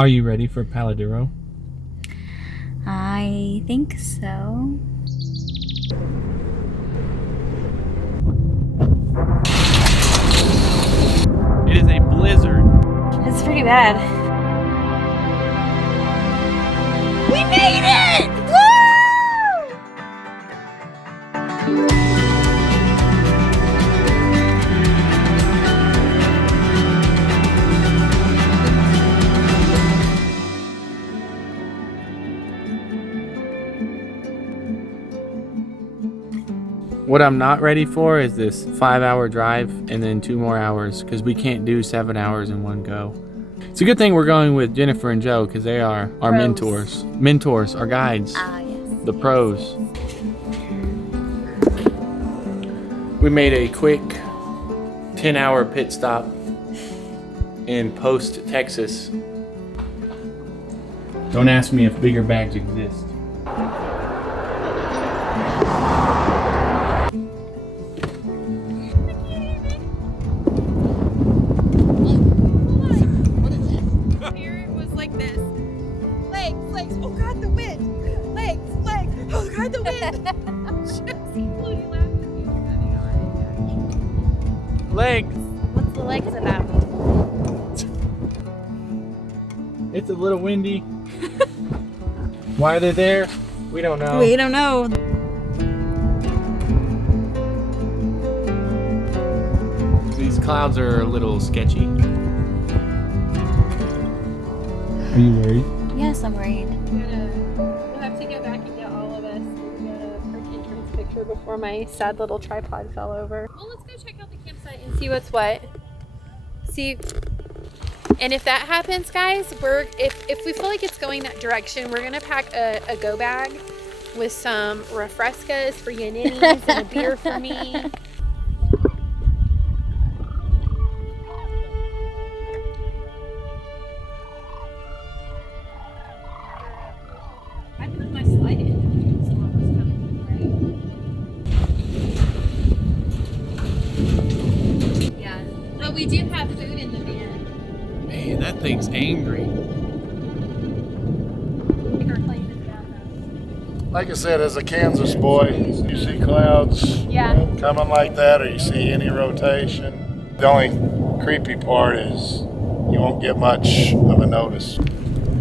Are you ready for Palo Duro? I think so. It is a blizzard. It's pretty bad. We made it! Woo! What I'm not ready for is this 5-hour drive and then 2 more hours, because we can't do 7 hours in one go. It's a good thing we're going with Jennifer and Joe, because they are our mentors, our guides, Yes. the pros. We made a quick 10-hour pit stop in Post, Texas. Don't ask me if bigger bags exist. Legs. What's the legs about? It's a little windy. Why they're there, we don't know. We don't know. These clouds are a little sketchy. Are you worried? Yes, I'm worried. We'll have to go back and get all of us and get a park entrance picture before my sad little tripod fell over. Well, let's go check out the campsite and see what's what. See, and if that happens, guys, if we feel like it's going that direction, we're gonna pack a go bag with some refrescas for your ninnies and a beer for me. I put my slide in. Yeah, but we do have food in the van. Man, that thing's angry. Like I said, as a Kansas boy, you see clouds coming like that, or you see any rotation. The only creepy part is you won't get much of a notice.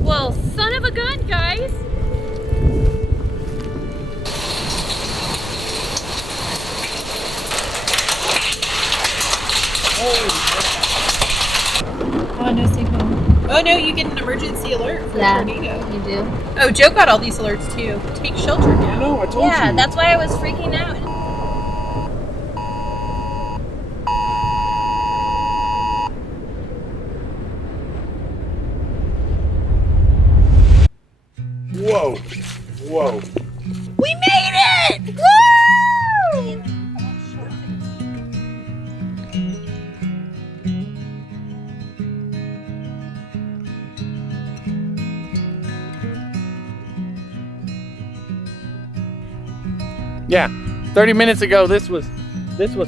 Well, son of a gun, guys! Oh, no signal. Oh no, you get an emergency alert for a tornado. You do. Oh, Joe got all these alerts too. Take shelter now. No, I told Yeah, you. that's why I was freaking out. Whoa, whoa. We made it! Woo! Yeah, 30 minutes ago, this was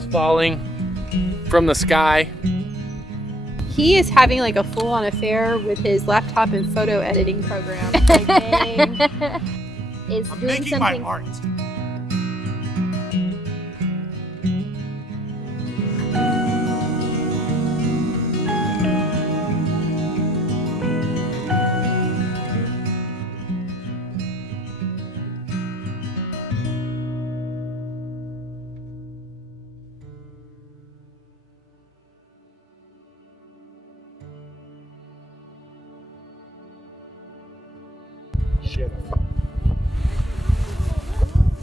falling from the sky. He is having like a full-on affair with his laptop and photo editing program. Like, dang. Is I'm doing making something. my art. Shit.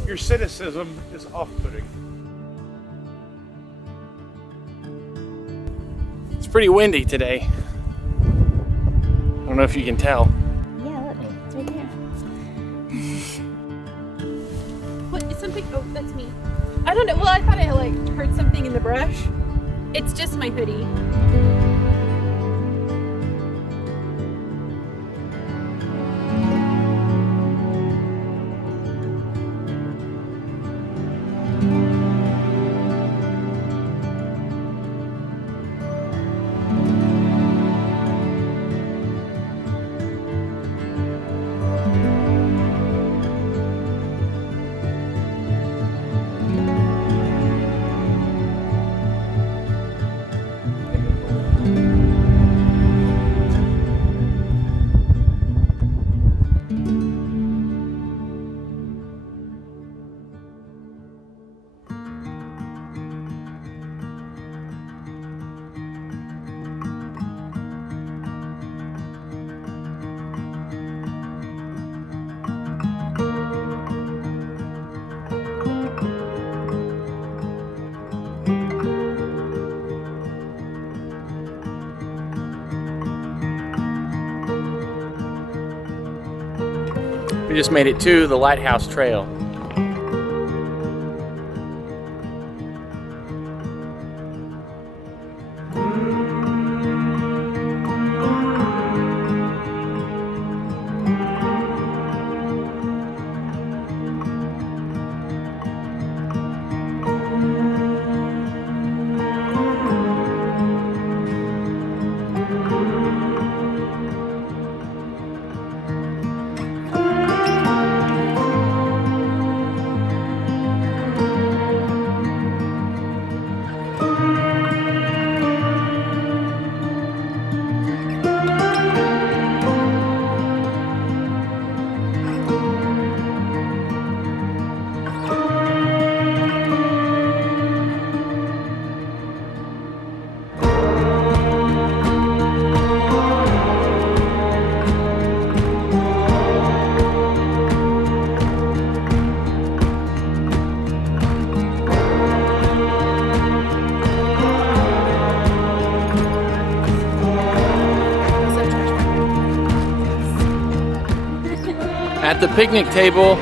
Your cynicism is off-putting. It's pretty windy today. I don't know if you can tell. Yeah, look, it's right there. What is something? Oh, that's me. I don't know. Well, I thought I like heard something in the brush. It's just my hoodie. We just made it to the Lighthouse Trail. At the picnic table,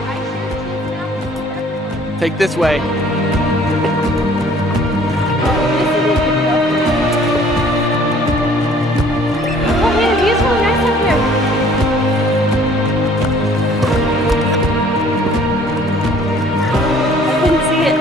take this way. Oh, man, the view's really nice up here. I couldn't see it.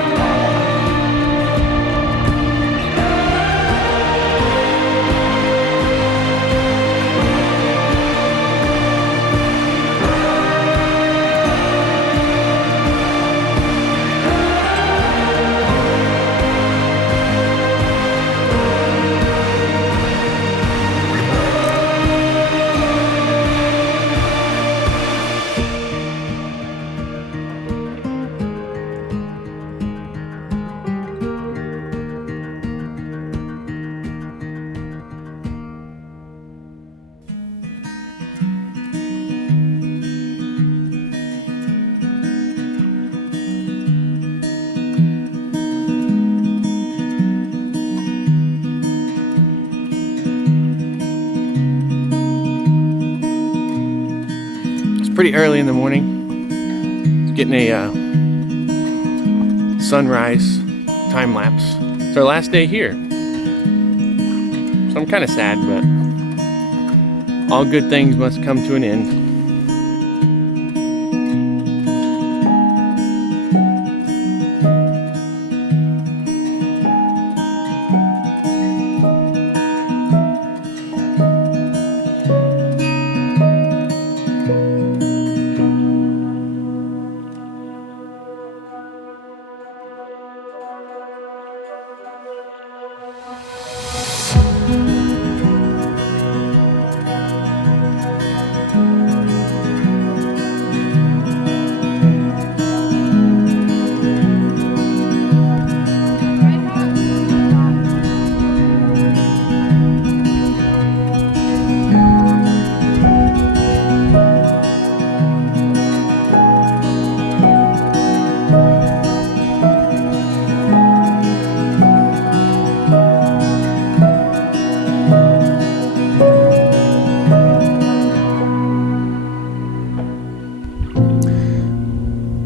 Pretty early in the morning. It's getting a sunrise time lapse. It's our last day here. So I'm kind of sad, but all good things must come to an end.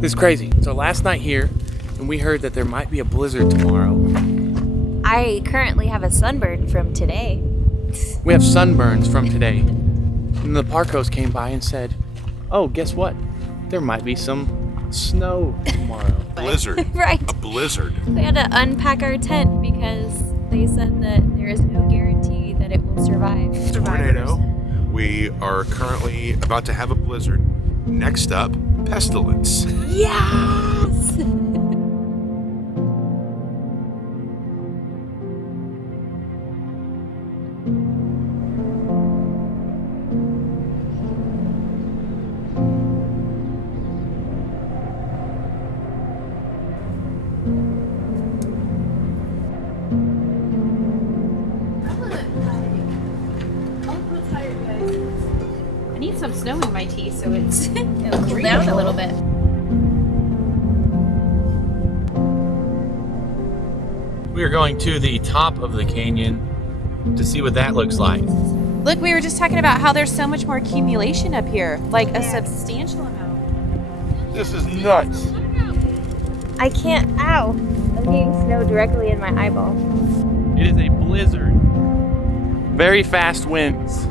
It's crazy. It's our last night here, and we heard that there might be a blizzard tomorrow. I currently have a sunburn from today. We have sunburns from today. And the park host came by and said, oh, guess what? There might be some snow tomorrow. Blizzard. Right. A blizzard. We had to unpack our tent because they said that there is no guarantee that it will survive. Tornado. We are currently about to have a blizzard. Next up, pestilence. Yes! I need some snow in my tea so it's It'll cool down a little bit. We are going to the top of the canyon to see what that looks like. Look, we were just talking about how there's so much more accumulation up here, like a substantial amount. This is nuts. I can't. Ow! I'm getting snow directly in my eyeball. It is a blizzard. Very fast winds.